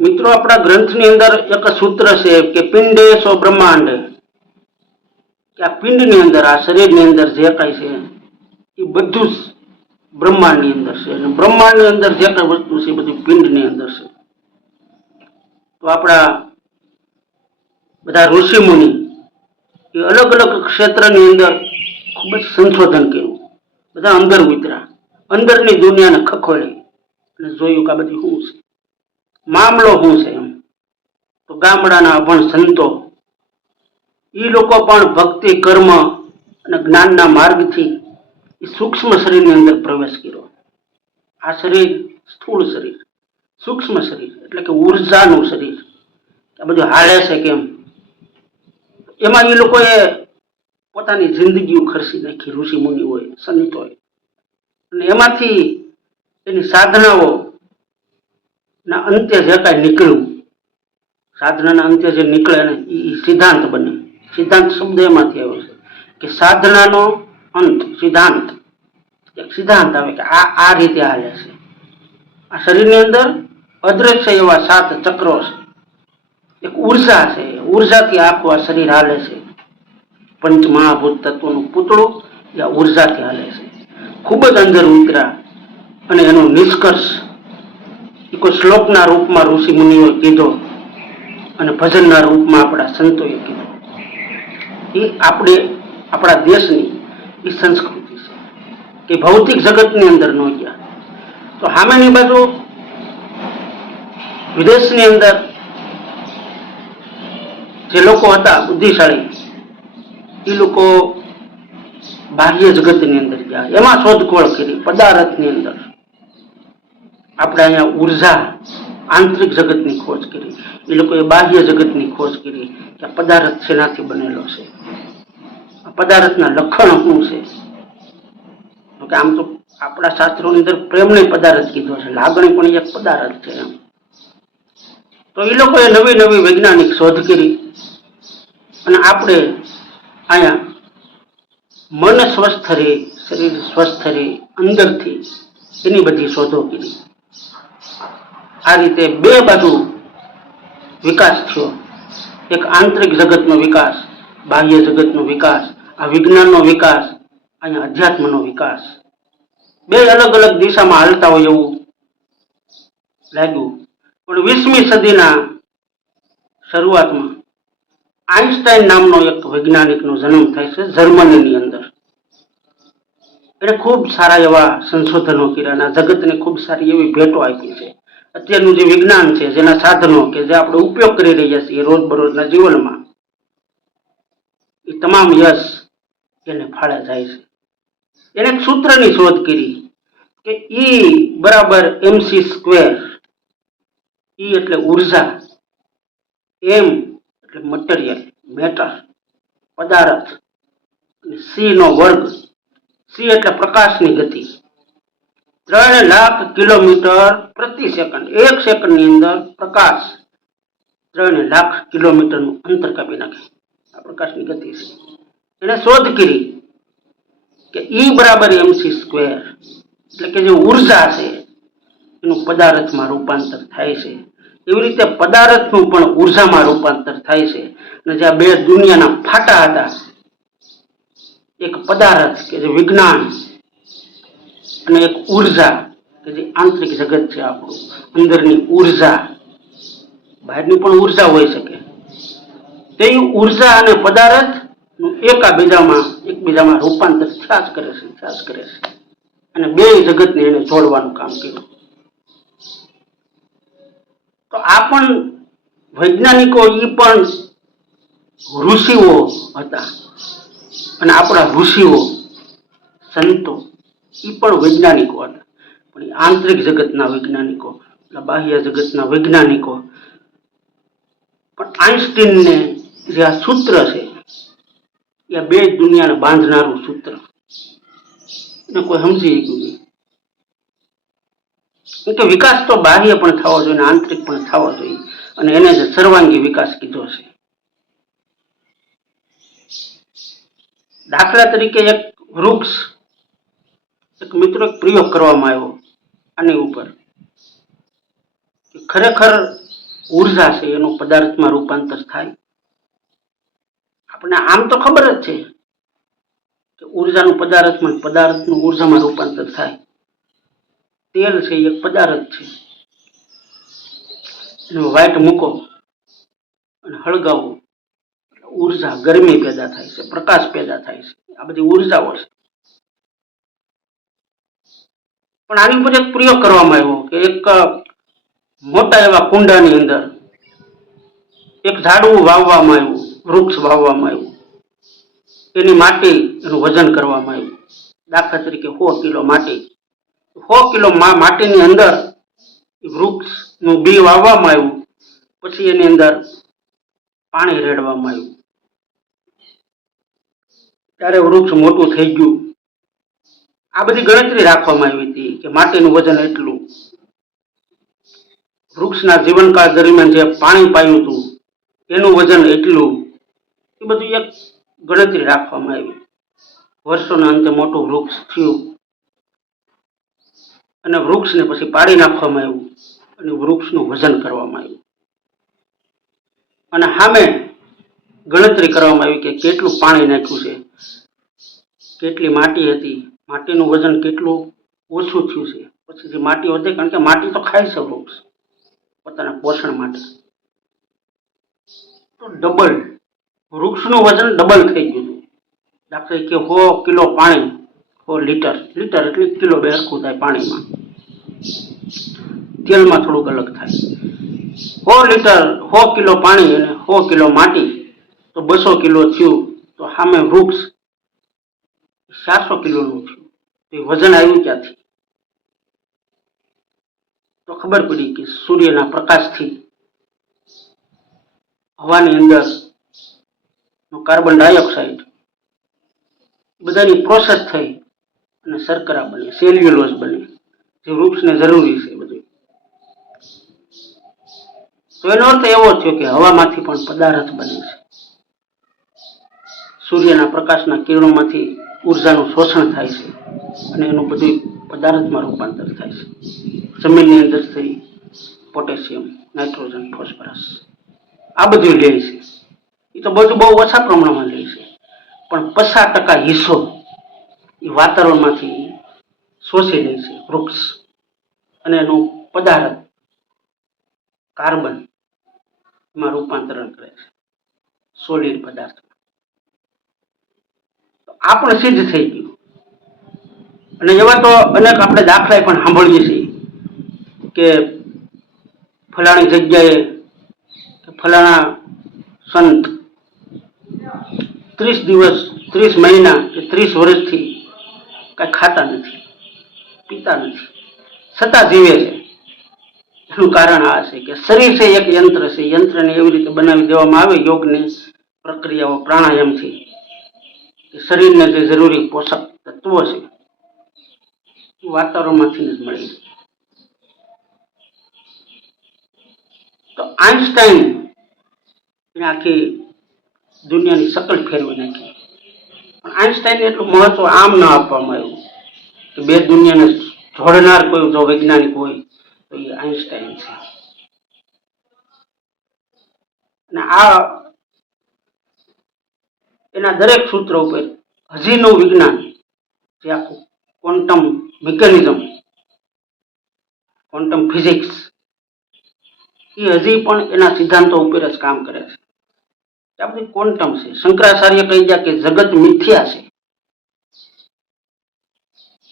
મિત્રો આપણા ગ્રંથની અંદર એક સૂત્ર છે કે પિંડે સો બ્રહ્માંડ કે આ પિંડની અંદર આ શરીરની અંદર જે કાંઈ છે એ બધું જ બ્રહ્માંડની અંદર છે અને બ્રહ્માંડની અંદર જે કાંઈ વસ્તુ છે એ બધી પિંડની અંદર છે તો આપણા બધા ઋષિ મુનિ એ અલગ અલગ ક્ષેત્રની અંદર ખૂબ જ સંશોધન કર્યું. બધા અંદર ઉતર્યા. અંદરની દુનિયાને ખખોળી અને જોયું કે આ બધી શું છે? મામલો શું છે એમ? તો ગામડાના અભણ સંતો એ લોકો પણ ભક્તિ, કર્મ અને જ્ઞાનના માર્ગથી એ સૂક્ષ્મ શરીરની અંદર પ્રવેશ કર્યો. આ શરીર સ્થૂળ શરીર, સૂક્ષ્મ શરીર, એટલે કે ઉર્જાનું શરીર. આ બધું હાલે છે કેમ? એમાં એ લોકોએ પોતાની જિંદગીઓ ખર્ચી નાખી, ઋષિ હોય સંતોએ. અને એમાંથી એની સાધનાઓ ના, અંતે જે કાંઈ નીકળ્યું. સાધનાના અંતે જે નીકળે ને એ સિદ્ધાંત બને. સિદ્ધાંત શબ્દ એમાંથી આવ્યો છે કે સાધનાનો અંત, સિદ્ધાંત. એક સિદ્ધાંત આવે કે આ આ રીતે હાલે છે. આ શરીરની અંદર અદ્રશ્ય એવા સાત ચક્રો છે. એક ઊર્જા છે. ઉર્જાથી આખું આ શરીર હાલે છે. પંચ મહાભૂત તત્વનું પૂતળું એ ઉર્જાથી હાલે છે. ખૂબ જ અંદર ઉતરા અને એનો નિષ્કર્ષ કોઈ શ્લોકના રૂપમાં ઋષિ મુનિઓએ કીધો અને ભજનના રૂપમાં આપણા સંતોએ કીધો. એ આપણે, આપણા દેશની એ સંસ્કૃતિ છે કે ભૌતિક જગતની અંદર ન ગયા. તો સામેની બાજુ વિદેશની અંદર જે લોકો હતા બુદ્ધિશાળી, એ લોકો બાહ્ય જગતની અંદર ગયા. એમાં શોધખોળ કરી, પદાર્થની અંદર. આપણે અહીંયા ઊર્જા, આંતરિક જગતની ખોજ કરી. એ લોકોએ બાહ્ય જગતની ખોજ કરી કે આ પદાર્થ શેનાથી બનેલો છે? આ પદાર્થના લક્ષણ શું છે? કે આમ તો આપણા શાસ્ત્રોની અંદર પ્રેમને પદાર્થ કીધો છે, લાગણી પણ એક પદાર્થ છે એમ. તો એ લોકોએ નવી નવી વૈજ્ઞાનિક શોધ કરી અને આપણે અહીંયા મન સ્વસ્થ રહે, શરીર સ્વસ્થ રહે, અંદરથી એની બધી શોધો કરી. આ રીતે બે બાજુ વિકાસ થયો. એક આંતરિક જગતનો વિકાસ, બાહ્ય જગતનો વિકાસ, આ વિજ્ઞાનનો વિકાસ, અને અધ્યાત્મનો વિકાસ. બે અલગ અલગ દિશામાં હાલતા હોય એવું લાગ્યું. પણ વીસમી સદીના શરૂઆતમાં આઈન્સ્ટાઈન નામનો એક વૈજ્ઞાનિકનો જન્મ થાય છે જર્મનીની અંદર. એણે ખૂબ સારા એવા સંશોધનો કર્યા અને જગતને ખૂબ સારી એવી ભેટો આપી છે. અત્યારનું જે વિજ્ઞાન છે, જેના સાધનો કે જે આપણે ઉપયોગ કરી રહ્યા છીએ રોજબરોજના જીવનમાં, એ તમામ યશ એને ફાળે જાય છે. એને એક સૂત્રની શોધ કરી કે ઈ બરાબર એમસી સ્ક્વેર ઈ એટલે ઊર્જા એમ એટલે મટીરિયલ મેટર પદાર્થ, અને સી નો વર્ગ સી એટલે પ્રકાશની ગતિ. ત્રણ લાખ કિલોમીટર પ્રતિ સેકન્ડ. એક સેકન્ડની અંદર પ્રકાશ ત્રણ લાખ કિલોમીટરનું અંતર કાપી નાખે. આ પ્રકાશની ગતિ છે. એને શોધ કરી કે ઈ બરાબર એમસી સ્ક્વેર એટલે કે જે ઊર્જા છે, એનું પદાર્થમાં રૂપાંતર થાય છે. એવી રીતે પદાર્થનું પણ ઉર્જામાં રૂપાંતર થાય છે. અને જે આ બે દુનિયાના ફાટા હતા એક પદાર્થ કે જે વિજ્ઞાન અને એક ઊર્જા કે જે આંતરિક જગત છે આપણું. અંદરની ઊર્જા. બહારની પણ ઊર્જા હોઈ શકે. તે ઊર્જા અને પદાર્થ એકાબીજામાં, એકબીજામાં રૂપાંતર જ કરે છે જ કરે છે. અને બે જગતને એને જોડવાનું કામ કર્યું. તો આ પણ વૈજ્ઞાનિકો એ પણ ઋષિઓ હતા. અને આપણા ઋષિઓ, સંતો એ પણ વૈજ્ઞાનિકો હતા. પણ આંતરિક જગતના વૈજ્ઞાનિકો બાહ્ય જગતના વૈજ્ઞાનિકો. પણ આઈન્સ્ટીનને જે આ સૂત્ર છે, એ બે દુનિયાને બાંધનારું સૂત્ર. એને કોઈ સમજી ગયું નહીં. કે વિકાસ તો બાહ્ય પણ થવો જોઈએ આંતરિક પણ થવો જોઈએ. અને એને જ સર્વાંગી વિકાસ કીધો છે. દાખલા તરીકે એક વૃક્ષ એક મિત્રો પ્રયોગ કરવામાં આવ્યો આની ઉપર. ખરેખર ઊર્જા છે, એનું પદાર્થમાં રૂપાંતર થાય. આપણે આમ તો ખબર જ છે કે ઉર્જાનું પદાર્થમાં પદાર્થનું ઉર્જામાં રૂપાંતર થાય. તેલ છે એક પદાર્થ છે. એનો વાઇટ મૂકો અને હળગાવો. ઊર્જા ગરમી પેદા થાય છે, પ્રકાશ પેદા થાય છે. આ બધી ઉર્જાઓ છે. પણ આની ઉપર એક પ્રયોગ કરવામાં આવ્યો કે એક મોટા એવા કુંડાની અંદર એક ઝાડવું વાવવામાં આવ્યું, વૃક્ષ વાવવામાં આવ્યું. એની માટી એનું વજન કરવામાં આવ્યું. દાખલા તરીકે સો કિલો માટી. સો કિલો માટીની અંદર વૃક્ષનું બી વાવવામાં આવ્યું. પછી એની અંદર પાણી રેડવામાં આવ્યું. ત્યારે વૃક્ષ મોટું થઈ ગયું. આ બધી ગણતરી રાખવામાં આવી હતી કે માટીનું વજન એટલું. વૃક્ષના જીવનકાળ દરમિયાન જે પાણી પાયું હતું, એનું વજન એટલું. એ બધું એક ગણતરી રાખવામાં આવી. વર્ષોના અંતે મોટું વૃક્ષ થયું. અને વૃક્ષને પછી પાડી નાખવામાં આવ્યું અને વૃક્ષનું વજન કરવામાં આવ્યું. અને સામે ગણતરી કરવામાં આવી કે કેટલું પાણી નાખ્યું છે? કેટલી માટી હતી? માટીનું વજન કેટલું ઓછું થયું છે? પછી જે માટી વધે કારણ કે માટી તો ખાય છે વૃક્ષ. પોતાના પોષણ માટે. તો ડબલ વૃક્ષનું વજન ડબલ થઈ ગયું હતું. દાખલા તરીકે સો કિલો પાણી સો લીટર. લીટર એટલે કિલો બે હરખું થાય પાણીમાં. તેલમાં થોડુંક અલગ થાય. સો લીટર સો કિલો પાણી અને સો કિલો માટી. તો બસો કિલો થયું, તો સામે વૃક્ષ ચારસો કિલોનું થયું. તો એ વજન આવ્યું ક્યાંથી? તો ખબર પડી કે સૂર્યના પ્રકાશથી હવાની અંદર નો કાર્બન ડાયોક્સાઇડ બધાની પ્રોસેસ થઈ અને શર્કરા બને સેલ્યુલોઝ બને, જે વૃક્ષને જરૂરી છે બધું. તો એનો અર્થ એવો થયો કે હવામાંથી પણ પદાર્થ બને છે. સૂર્યના પ્રકાશના કિરણોમાંથી ઉર્જાનું શોષણ થાય છે અને એનું બધું પદાર્થમાં રૂપાંતર થાય છે. જમીનની અંદરથી પોટેશિયમ, નાઇટ્રોજન, ફોસ્ફરસ, આ બધું લે છે. એ તો બધું બહુ ઓછા પ્રમાણમાં લે છે. પણ પચાસ ટકા હિસ્સો એ વાતાવરણમાંથી શોષી લે છે વૃક્ષ અને એનું પદાર્થ કાર્બનમાં રૂપાંતરણ કરે છે. સોલિડ પદાર્થ. આ પણ સિદ્ધ થઈ ગયું. અને એવા તો અનેક આપણે દાખલા પણ સાંભળીએ છીએ કે ફલાણી જગ્યાએ ફલાણા સંત ત્રીસ દિવસ, ત્રીસ મહિના કે ત્રીસ વર્ષથી કાંઈ ખાતા નથી, પીતા નથી. છતાં જીવે છે. એનું કારણ આ છે કે શરીર છે એક યંત્ર છે. યંત્રને એવી રીતે બનાવી દેવામાં આવે, યોગની પ્રક્રિયાઓ પ્રાણાયામથી. કે શરીરને જે જરૂરી પોષક તત્વો છે વાતાવરણમાંથી જ મળે તો આઈન્સ્ટાઈન આખી દુનિયાની સકલ ફેરવી નાખી. પણ આઈન્સ્ટાઈને એટલું મહત્વ આમ ન આપવામાં આવ્યું કે બે દુનિયાને જોડનાર કોઈ જો વૈજ્ઞાનિક હોય, તો એ આઈન્સ્ટાઈન છે. અને આ એના દરેક સૂત્ર ઉપર હજીનું વિજ્ઞાન જે આખું ક્વોન્ટમ મિકેનિઝમ ક્વોન્ટમ ફિઝિક્સ એ હજી પણ એના સિદ્ધાંતો ઉપર જ કામ કરે છે. આપણી ક્વોન્ટમ છે. શંકરાચાર્ય કહી ગયા કે જગત મિથ્યા છે.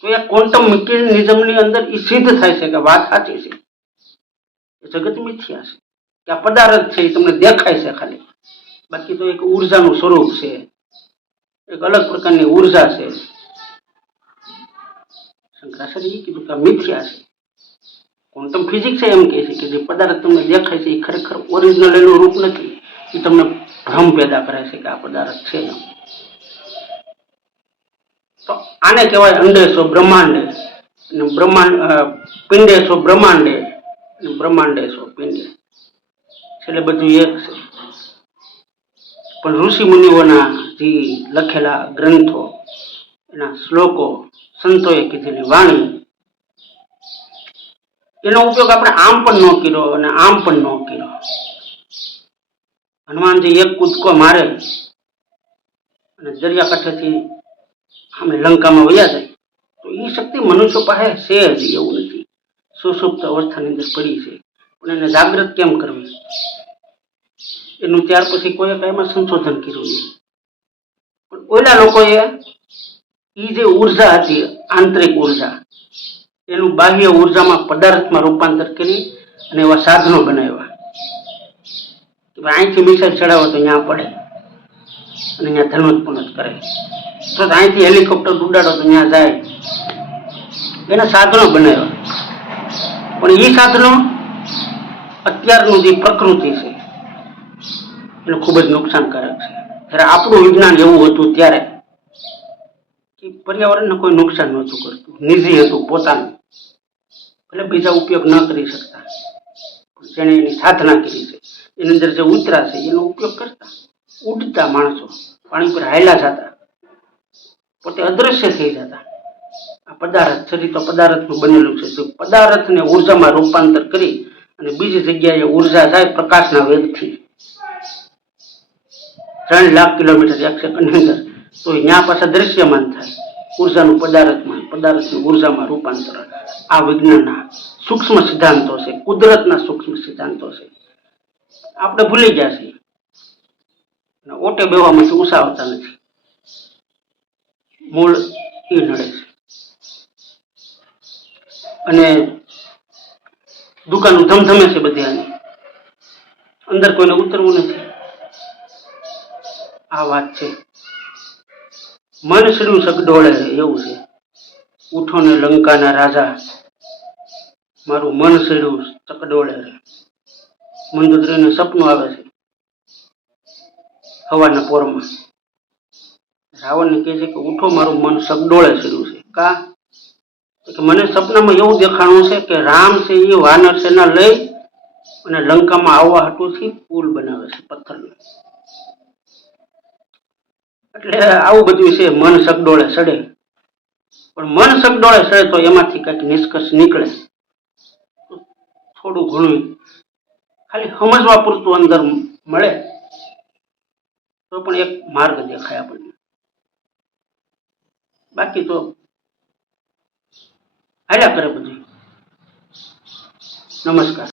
તો એ ક્વોન્ટમ મિકેનિઝમની અંદર એ સિદ્ધ થાય છે કે વાત સાચી છે. જગત મિથ્યા છે. કે આ પદાર્થ છે એ તમને દેખાય છે ખાલી. બાકી તો એક ઉર્જાનું સ્વરૂપ છે. એક અલગ પ્રકારની ઊર્જા છે. શંકરાચાર્ય કીધું કે મિથ્યા છે. ક્વોન્ટમ ફિઝિક્સ એમ કહે છે કે જે પદાર્થ તમને દેખાય છે એ ખરેખર ઓરિજિનલ એનું રૂપ નથી. એ તમને ભ્રમ પેદા કરે છે કે આ પદાર્થ છે તો આને કહેવાય અંડેશો બ્રહ્માંડે. અને બ્રહ્માંડ પિંડેશો બ્રહ્માંડે. અને બ્રહ્માંડેશો પિંડે. છેલ્લે બધું એક છે. પણ ઋષિ મુનિઓના જે લખેલા ગ્રંથો એના શ્લોકો સંતોએ કીધેલી વાણી. એનો ઉપયોગ આપણે આમ પણ ન કર્યો અને આમ પણ ન કર્યો. હનુમાનજી એક કૂદકો મારે અને દરિયા કાંઠેથી આમે લંકામાં વયા જાય, તો એ શક્તિ મનુષ્ય પાસે છે જ એવું નથી. સુસુપ્ત અવસ્થાની અંદર પડી છે. પણ એને જાગૃત કેમ કરવી? એનું ત્યાર પછી કોઈ કાંઈમાં સંશોધન કર્યું નહીં. ઓલા લોકોએ એ જે ઊર્જા હતી, આંતરિક ઊર્જા, એનું બાહ્ય ઉર્જામાં પદાર્થમાં રૂપાંતર કરી અને એવા સાધનો બનાવ્યા. અહીંથી મિસાઇલ ચડાવો તો અહીંયા પડે. અને અહીંયા ધનુષ કરે. તો અહીંથી હેલિકોપ્ટર ઉડાડો તો ત્યાં જાય. એના સાધનો બનાવ્યા. પણ એ સાધનો અત્યારનું જે પ્રકૃતિ છે, એનું ખૂબ જ નુકસાનકારક છે. જ્યારે આપણું વિજ્ઞાન એવું હતું ત્યારે પર્યાવરણને કોઈ નુકસાન નહોતું કરતું. નિજી હતું પોતાનું. એટલે બીજા ઉપયોગ ન કરી શકતા. જેણે એની સાધના કરી છે, એની અંદર જે ઉતરા છે, એનો ઉપયોગ કરતા. ઉડતા માણસો પાણી પર હાયલા જતા. પોતે અદ્રશ્ય થઈ જતા. આ પદાર્થ શરીર તો પદાર્થનું બનેલું છે. પદાર્થને ઉર્જામાં રૂપાંતર કરી અને બીજી જગ્યાએ ઊર્જા થાય પ્રકાશના વેગથી. ત્રણ લાખ કિલોમીટર એક સેકન્ડની અંદર. તો ત્યાં પાછા દ્રશ્યમાન થાય. ઉર્જાનું પદાર્થમાં, પદાર્થનું ઉર્જામાં રૂપાંતર. આ વિજ્ઞાનના સૂક્ષ્મ સિદ્ધાંતો છે, કુદરતના સૂક્ષ્મ સિદ્ધાંતો છે. આપણે ભૂલી ગયા છીએ. ઓટે બેવામાંથી ઉષા આવતા નથી. મૂળ એ નડે છે. અને દુકાનો ધમધમે છે બધી અંદર કોઈને ઉતરવું નથી. આ વાત છે. મન શ્રીનું સગડોળે એવું છે. ઉઠો ને લંકાના રાજા મારું મન ચકડોળે રે મંદોદરીને સપનું આવે છે. હવાના પોરમાં. રાવણને કહે છે કે ઉઠો, મારું મન સગડોળે શ્રીયું છે. કા? કે મને સપનામાં એવું દેખાણું છે કે રામ છે એ વાનર સેના લઈ અને લંકામાં આવવા હાટુથી પુલ બનાવે છે પથ્થરનો એટલે આવું બધું છે, મન સગડોળે સડે. પણ મન સગડોળે સડે તો એમાંથી કંઈક નિષ્કર્ષ નીકળે. થોડું ઘણું ખાલી સમજવા પૂરતું અંદર મળે. તો પણ એક માર્ગ દેખાય આપણને. બાકી તો હાલ્યા કરે બધું. નમસ્કાર.